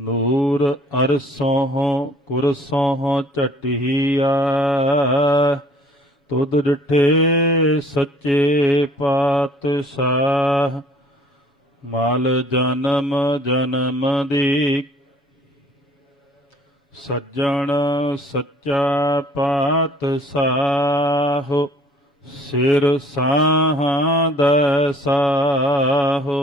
ਨੂਰ ਅਰਸੋਂ ਕੁਰਸੋਂ ਚਟਿਆ ਤੁਧ ਡਿਠੇ ਸੱਚੇ ਪਾਤਸ਼ਾਹ, ਮਲ ਜਨਮ ਜਨਮ ਦੀ ਸੱਜਣ ਸੱਚਾ ਪਾਤਸ਼ਾਹ, ਸਿਰ ਸਾਹਾਂ ਦਸਾਹੋ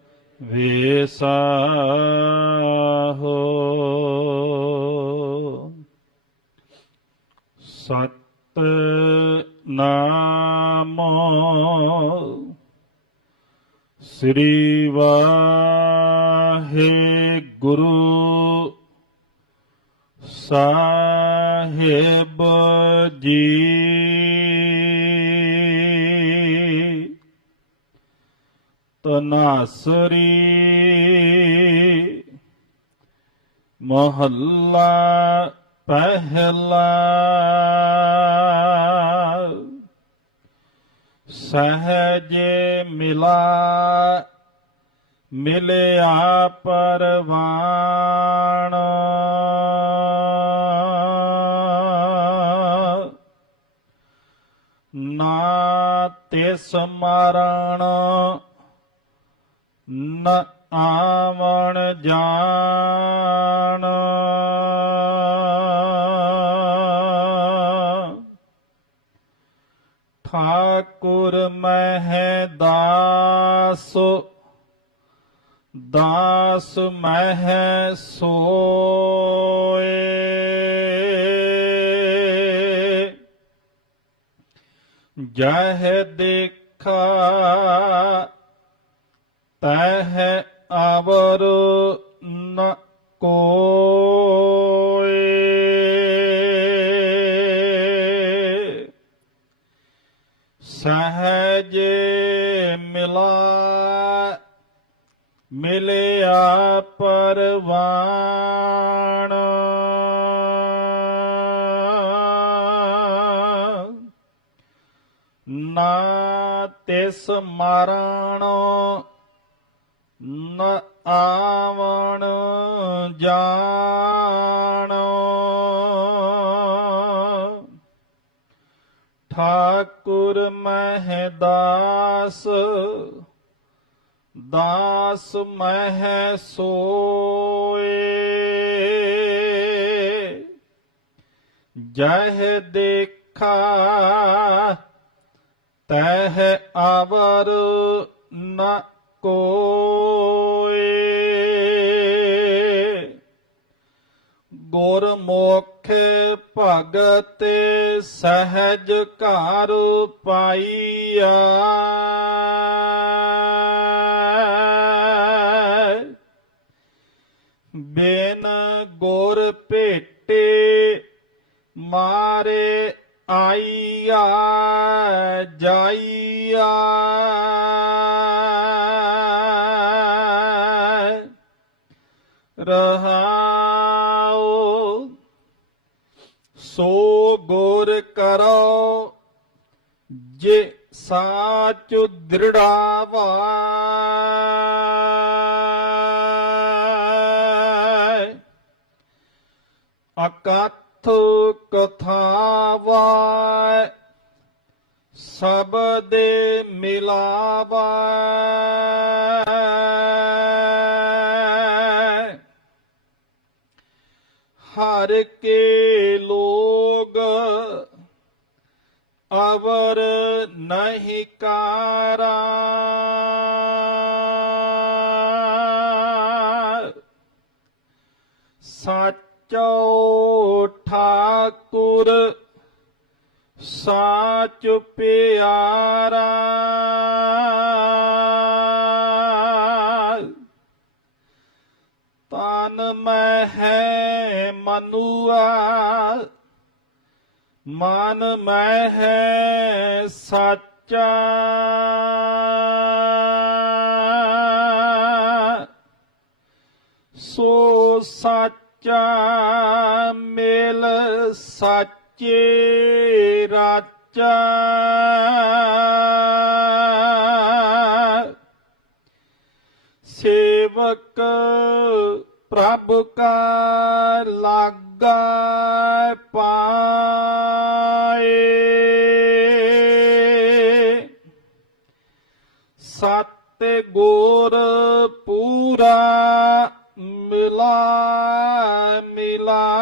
ਵੇਸਾਹੋ। ਸਤ ਨਾਮੋ ਸ੍ਰੀ ਵਾਹਿਗੁਰੂ ਸਾਹਿਬ ਜੀ ਤਨਾਸਰੀ ਮਹੱਲਾ ਪਹਿਲਾ ਸਹਜ ਮਿਲਾ ਮਿਲਿਆ ਪਰਵਾਣ। ਨਾ ਤਿਸ ਮਰਣ ਨ ਆਵਣ ਜਾਣ। ਠਾਕੁਰ ਮਹਿ ਦਾਸ ਦਾਸ ਮਹਿ ਸੋਏ। ਜਹ ਦੇਖਾ ਤਹ ਅਵਰ ਨ ਕੋਏ ਸਹਜ ਮਿਲਾ ਮਿਲਿਆ ਪਰਵਾਣ। ਨਾ ਤਿਸ ਮਰਣ ਨ ਆਵਣ ਜਾਣ। ਠਾਕੁਰ ਮਹਿ ਦਾਸ ਦਾਸ ਮਹਿ ਸੋਏ। ਜਹ ਦੇਖਾ ਤਹ ਅਵਰ ਨ ਕੋਏ ਗੁਰਮੁਖ ਭਗਤ ਸਹਿਜ ਘਰ ਪਾਈਆ। ਬੇਨ ਗੁਰ ਭੇਟੇ ਮਾਰੇ ਆਈਆ ਜਾਈਆ। ਕਰੋ। ਜੇ ਸਾਚ ਦ੍ਰਿੜਾਵਾ ਅਕਥ ਕਥਾਵਾ ਸਬਦੇ ਮਿਲਾਵਾ। ਹਰ ਕੇ ਨਹੀਂ ਕਾਰਾ ਸਾਚੋ ਠਾਕੁਰ ਸਾਚ ਪਿਆਰਾ। ਤਨ ਮੈਂ ਹੈ ਮਨੁਆ ਮਨ ਮੈਂ ਹੈ ਸਾਚਾ। ਸੋ ਸਾਚਾ ਮੇਲ ਸੱਚੇ ਰਾਚਾ। ਸੇਵਕ ਪ੍ਰਭ ਕਾ ਲਾਗਾ ਪਾਏ। ਸਤ ਗੁਰ ਪੂਰਾ ਮਿਲਾ ਮਿਲਾਏ।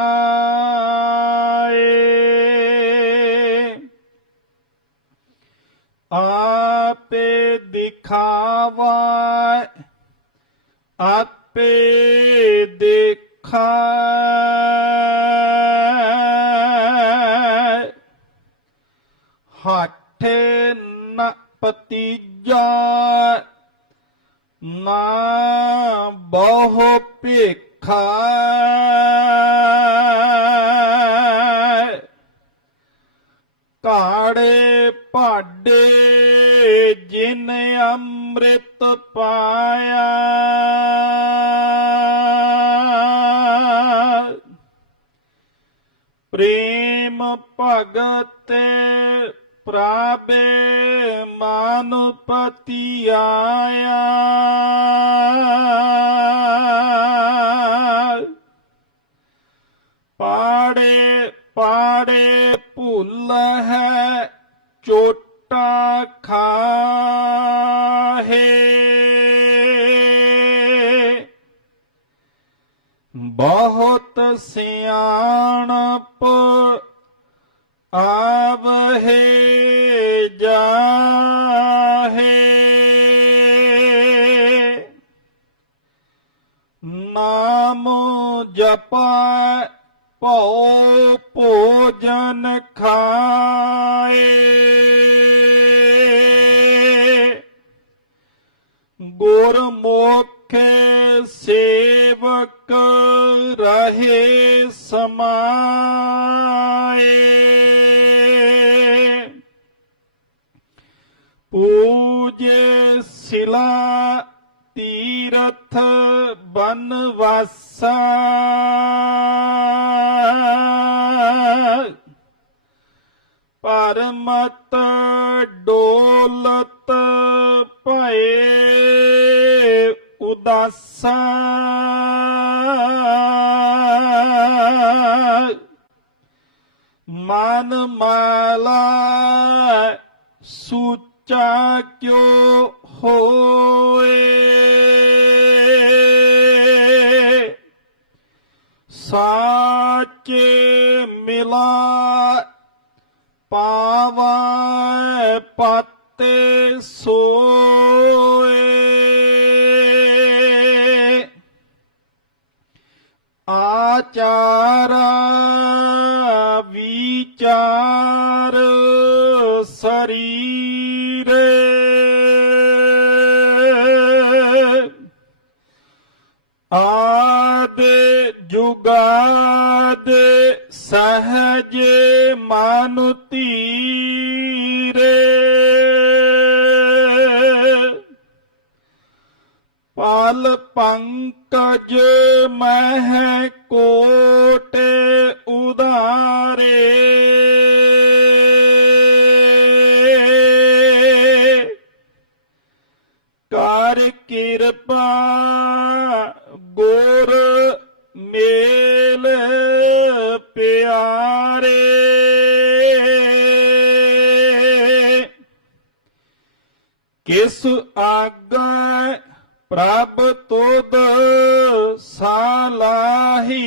ਆਪੇ ਦਿਖਾਵਾ ਆਪੇ ਦੇਖਾ। ਹੱਠ ਨ ਪਤੀਜਾ ਨਾ ਬਹੁ ਭੇਖਾ। ਕਾੜੇ ਭਾਡੇ ਜਿਨ ਅੰਮ੍ਰਿਤ ਪਾਇਆ। ਪ੍ਰੇਮ ਭਗਤ ਪ੍ਰਾਬੇ ਮਾਨਪਤੀ ਆਇਆ। ਪਾੜੇ ਪਾੜੇ ਭੁੱਲ ਹੈ ਚੋਟਾ ਖਾਹੇ। ਬਹੁਤ ਸਿਆਣਪ ਆਵਹੇ ਜਾਹੇ। ਨਾਮ ਜਪੈ ਭਉ ਭੋਜਨ ਖਾਏ। ਗੁਰਮੁਖੇ ਸੇਵਕ ਰਹੇ ਸਮਾਏ। ਪੂਜੇ ਸਿਲਾ ਤੀਰਥ ਬਨਵਾਸਾ। ਪਰਮਤ ਡੋਲਤ ਭਏ। ਉਦਾਸਾ ਮਨ ਮਾਲਾ ਸੁਚਾ ਕਿਉ ਹੋਏ? ਸਾਚੇ ਮਿਲਾ ਪਾਵੈ ਪਾਤੇ ਸੋਏ। ਆਚਾਰ ਵਿਚਾਰ ਸਰੀਰੇ। ਆਦੇ ਜੁਗਾਦ ਸਹਜ ਮਨ ਧੀਰੇ। ਪਾਲ ਪੰਕਜ ਮਹਿ ਕੋਟੇ ਉਦਾਰੇ ਕਰ ਕਿਰਪਾ ਗੁਰ ਮੇਲ ਪਿਆਰੇ। ਕਿਸ ਆਗਾ ਪ੍ਰਭ ਤੋਦ ਸਾਲਾਹੀ।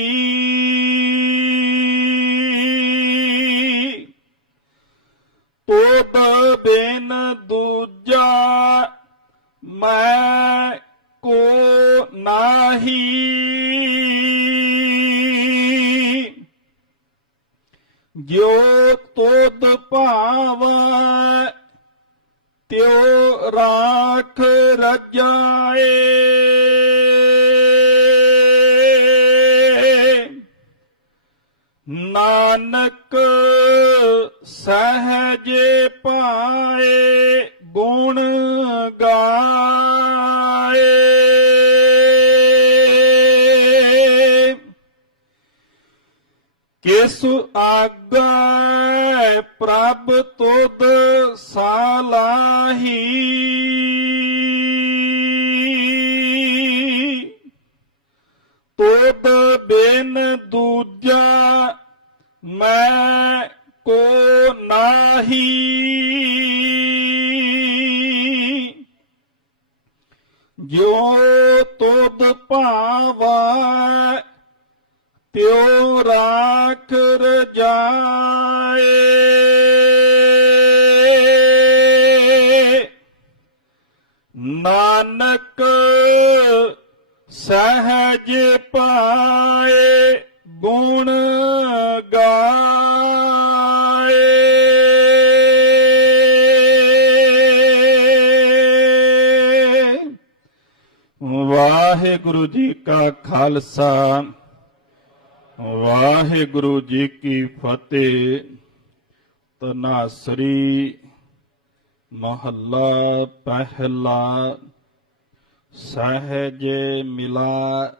ਤੋਤ ਬਿਨ ਦੂਜਾ ਮੈਂ ਕੋ ਨਾਹੀ। ਜਿਉ ਤੋਤ ਭਾਵੈ ਤਿਉ ਰਾਖ ਰਜਾਏ। ਨਾਨਕ ਸਹਜੇ ਪਾਏ ਗੁਣ ਗਾਏ। ਕਿਸ ਆਗੈ ਪ੍ਰਭ ਤੁਧ ਸਾਲਾਹੀ। ਤੁਧ ਬਿਨ ਦੂਜਾ ਮੈਂ ਕੋ ਨਾਹੀ। ਜੋ ਤੁਧ ਭਾਵੈ, ਤਿਉ ਰਾਖ ਰਜਾਏ। ਸਹਜ ਪਾਏ ਗੁਣ ਗਾਏ। ਵਾਹਿਗੁਰੂ ਜੀ ਕਾ ਖਾਲਸਾ, ਵਾਹਿਗੁਰੂ ਜੀ ਕੀ ਫਤਿਹ। ਤਨਾਸਰੀ ਮਹੱਲਾ ਪਹਿਲਾ ਸਹਿਜ ਮਿਲਾ,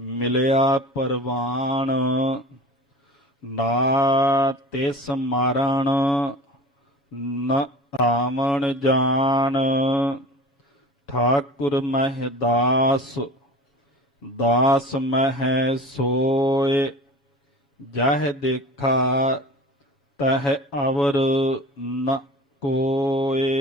ਮਿਲਿਆ ਪਰਵਾਨ ਨਾ ਤਿਸ ਮਾਰਣ, ਨ ਆਵਣ ਜਾਣ। ਠਾਕੁਰ ਮਹਿਦਾਸ ਦਾਸ ਮਹਿ ਸੋਏ, ਜਹ ਦੇਖਾ ਤਹ ਅਵਰ ਨ ਕੋਏ।